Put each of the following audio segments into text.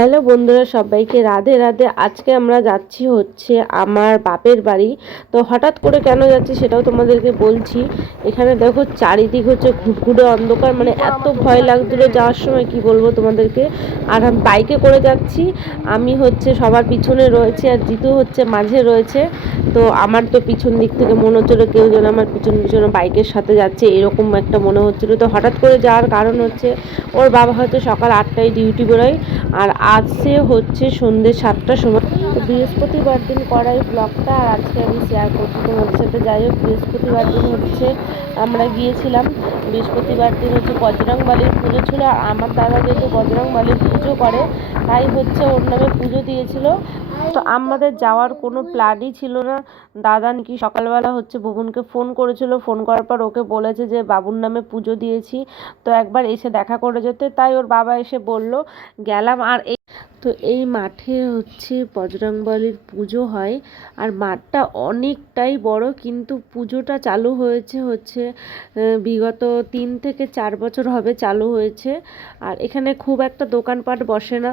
Hello বন্ধুরা, সবাইকে রাধে রাধে। আজকে আমরা যাচ্ছি হচ্ছে আমার বাপের বাড়ি। তো হঠাৎ করে কেন যাচ্ছি সেটাও তোমাদেরকে বলছি। এখানে দেখো চারিদিক হচ্ছে ঘুটঘুটে অন্ধকার, মানে এত ভয় লাগছিল যাওয়ার সময় কি বলবো তোমাদেরকে। আর আমি বাইকে করে যাচ্ছি, আমি হচ্ছে সবার পিছনে রয়েছে আর জিতু হচ্ছে মাঝে রয়েছে। তো আমার তো পিছন দিক থেকে মনে হচ্ছিলো কেউ যেন আমার পিছন পিছনে বাইকের সাথে যাচ্ছে, এরকম একটা মনে হচ্ছিলো। তো হঠাৎ করে যাওয়ার কারণ হচ্ছে ওর বাবা হয়তো সকাল 8টায় ডিউটি বেরোয়, আর আজকে হচ্ছে সন্ধ্যে 7টার সময়। তো বৃহস্পতিবার দিন করা এই ব্লগটা আর আজকে আমি শেয়ার করছি তোমাদের সাথে। যাই হোক, বৃহস্পতিবার দিন হচ্ছে আমরা গিয়েছিলাম। বৃহস্পতিবার দিন হচ্ছে বজরংবলীর পুজো ছিল, আর আমার দাদা যেহেতু বজরংবলীর পুজো করে তাই হচ্ছে ওর নামে পুজো দিয়েছিল। তো আমাদের যাওয়ার কোনো প্ল্যানই ছিল না। দাদা নাকি সকালবেলা হচ্ছে বুবুনকে ফোন করেছিল, ফোন করার পর ওকে বলেছে যে বাবুর নামে পুজো দিয়েছি, তো একবার এসে দেখা করে যেতে। তাই ওর বাবা এসে বলল, গেলাম। আর এই মাঠে হচ্ছে বজরংবলীর পুজো হয়, আর মাঠটা অনেকটাই বড়, কিন্তু পুজোটা চালু হয়েছে হচ্ছে বিগত 3 থেকে 4 বছর হবে চালু হয়েছে। আর এখানে খুব একটা দোকানপাট বসে না,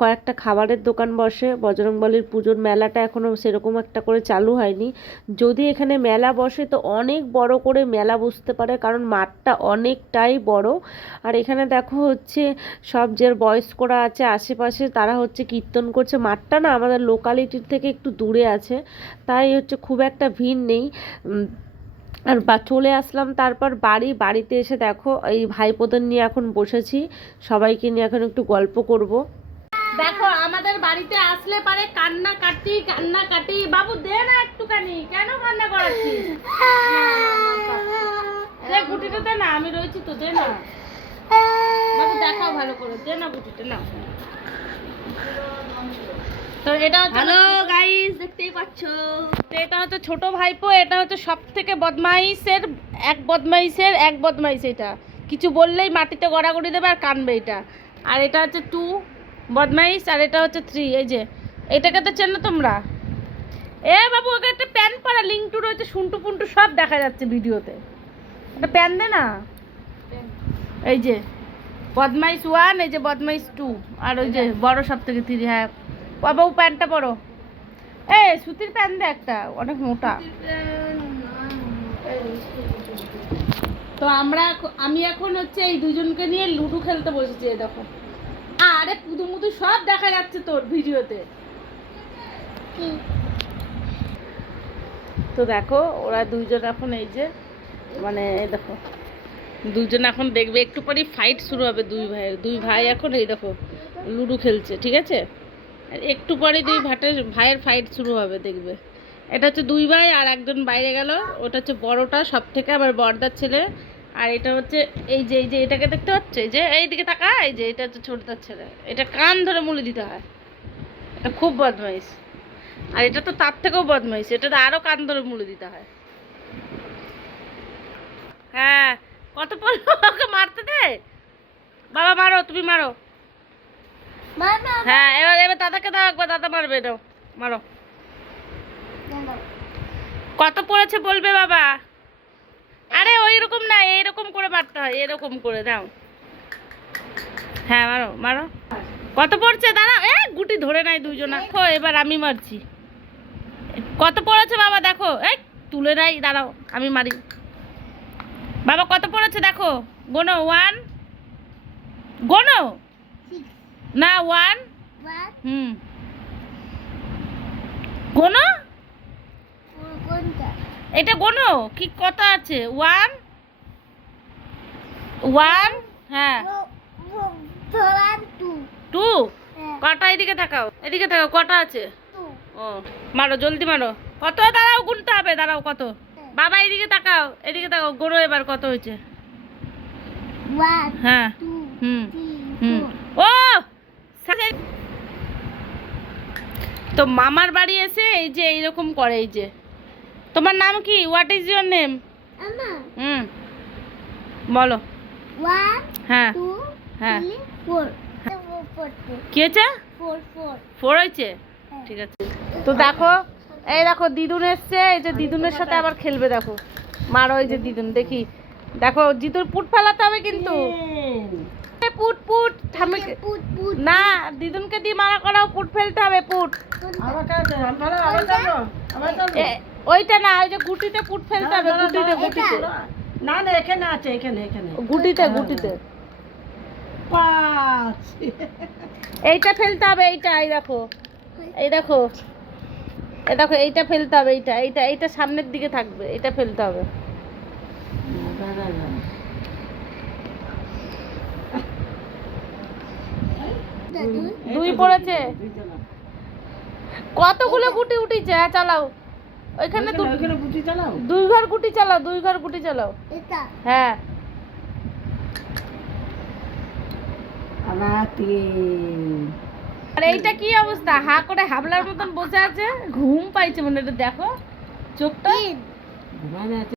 কয়েকটা খাবারের দোকান বসে। বজরংবলীর পুজোর মেলাটা এখনও সেরকম একটা করে চালু হয়নি। যদি এখানে মেলা বসে তো অনেক বড় করে মেলা বসতে পারে, কারণ মাঠটা অনেকটাই বড়। আর এখানে দেখো হচ্ছে সব যে বয়স্করা আছে আশেপাশে তারা হচ্ছে কীর্তন করছে। মাঠটা না আমাদের লোকালিটির থেকে একটু দূরে আছে, তাই হচ্ছে খুব একটা ভিড় নেই। আর চলে আসলাম তারপর বাড়িতে এসে দেখো এই ভাইপোদের নিয়ে এখন বসেছি, সবাইকে নিয়ে এখন একটু গল্প করব। দেখো আমাদের বাড়িতে আসলে পারে কান্না কাটি। বাবু দে না একটুখানি, কেন কান্না করাচ্ছিস? গুটিটা দে না, আমি রয়েছি তো, দে না বাবু, দেখাও ভালো করে, দে না গুটিটা না। তো এটা হচ্ছে, হ্যালো গাইস, দেখতেই পাচ্ছ, তো এটা হচ্ছে ছোট ভাইপো। এটা হচ্ছে সব থেকে বদমাইশের এক বদমাইশ। এটা কিছু বললেই মাটিতে গড়াগড়ি দেবে আর কানবে এটা। আর এটা হচ্ছে 2 বদমাইশ, আর এটা হচ্ছে 3। এই যে এটাকে তো চেনো তোমরা। এ বাবু, ওকে একটা প্যান পরা, লিঙ্ক রয়েছে, শুন্টু পুন্টু সব দেখা যাচ্ছে ভিডিওতে। একটা প্যান দে না। এই যে বদমাইশ 1, এই যে বদমাইশ 2, আর ওই যে বড় সব থেকে 3। হ্যাঁ বাবু, প্যান্টটা পরো। এই সুতির প্যান্ট দে একটা, অনেক মোটা। তো আমি এখন হচ্ছে এই দুজনকে নিয়ে লুডো খেলতে বসেছি। দেখো, আরে পুদু মুদু সব দেখা যাচ্ছে তোর ভিডিওতে। তো দেখো ওরা দুইজন এখন এই যে, মানে দেখো দুইজন এখন দেখবে, একটু পরেই ফাইট শুরু হবে দুই ভাই এখন এই দেখো লুডো খেলছে, ঠিক আছে? আর একটু পরে ভাইয়ের ফাইট শুরু হবে, দেখবে। এটা হচ্ছে 2 ভাই, আর একজন বাইরে গেল, ওটা হচ্ছে বড়টা সব থেকে, আবার বড়দার ছেলে। আর এটা হচ্ছে এই যে এটাকে দেখতে পাচ্ছ, এই যে এইদিকে তাকা, এই যে এটা হচ্ছে ছোটদার ছেলে। এটা কান ধরে মুলি দিতে হয়, এটা খুব বদমাইশ। আর এটা তো তার থেকেও বদমাইশ, এটা তো আরো কান ধরে মুলি দিতে হয়। হ্যাঁ, কত পড়লো, ওকে মারতে দে বাবা, মারো, তুমি মারো। হ্যাঁ, এবার দাদাকে দাও, একবার দাদা মারবে, দাও মারো। কত পড়েছে বলবে বাবা। আরে ওই রকম না, এইরকম করে মারতে হয়, এরকম করে দাও। হ্যাঁ মারো মারো। কত পড়ছে দাঁড়াও, গুটি ধরে নাই দুইজনা। এবার আমি মারছি। কত পড়েছে বাবা দেখো, তুলে নাই, দাঁড়াও আমি মারি। বাবা কত পড়েছে দেখো, গোনো। 1, গোনো না 1, গোনো, এটা গোনো কি কত আছে? 1, 1, হ্যাঁ 2। কটা? এদিকে তাকাও, কটা আছে? ও মারো, জলদি মারো। কত? দাঁড়াও, গুনতে হবে, দাঁড়াও। কত বাবা? এদিকে তাকাও, গোনো এবার কত হয়েছে? হ্যাঁ, ও তো মামার বাড়ি এসে এই যে এইরকম করে। এই যে তোমার নাম কি? What is your name? বলো। 1, হ্যাঁ 2, হ্যাঁ 3, 4। কি হয়েছে? 4 হয়েছে, ঠিক আছে। তো দেখো, এই দেখো দিদুন এসছে, এই যে দিদুনের সাথে আবার খেলবে। দেখো মারো, এই যে দিদুন, দেখি দেখো জিতুর পুট ফেলাতে হবে কিন্তু। পুট পুট ঠাম্মিকে না, দিদুনকে দিয়ে মানা করাও, পুট ফেলতে হবে, পুট। ওইটা না, ওই যে গুটিতে পুট ফেলতে হবে, গুটিতে গুটিতে না না, এখানে আছে, এখানে এখানে গুটিতে গুটিতে এইটা ফেলতে হবে, এইটা, এই দেখো, এই দেখো, এই দেখো, এইটা ফেলতে হবে, এইটা এইটা এইটা সামনের দিকে থাকবে, এটা ফেলতে হবে। দুই পড়েছে, কতগুলো গুটি উঠিছে? হ্যাঁ চালাও, ওইখানে ওইখানে বুঝি চালাও। দুই ঘর গুটি চালাও, দুই ঘর গুটি চালাও। হ্যাঁ আবার আর এইটা কি অবস্থা? হা করে হাবলার মতন বসে আছে, ঘুম পাইছে মনে হয়, দেখো চোখটা। ঘুমায় না।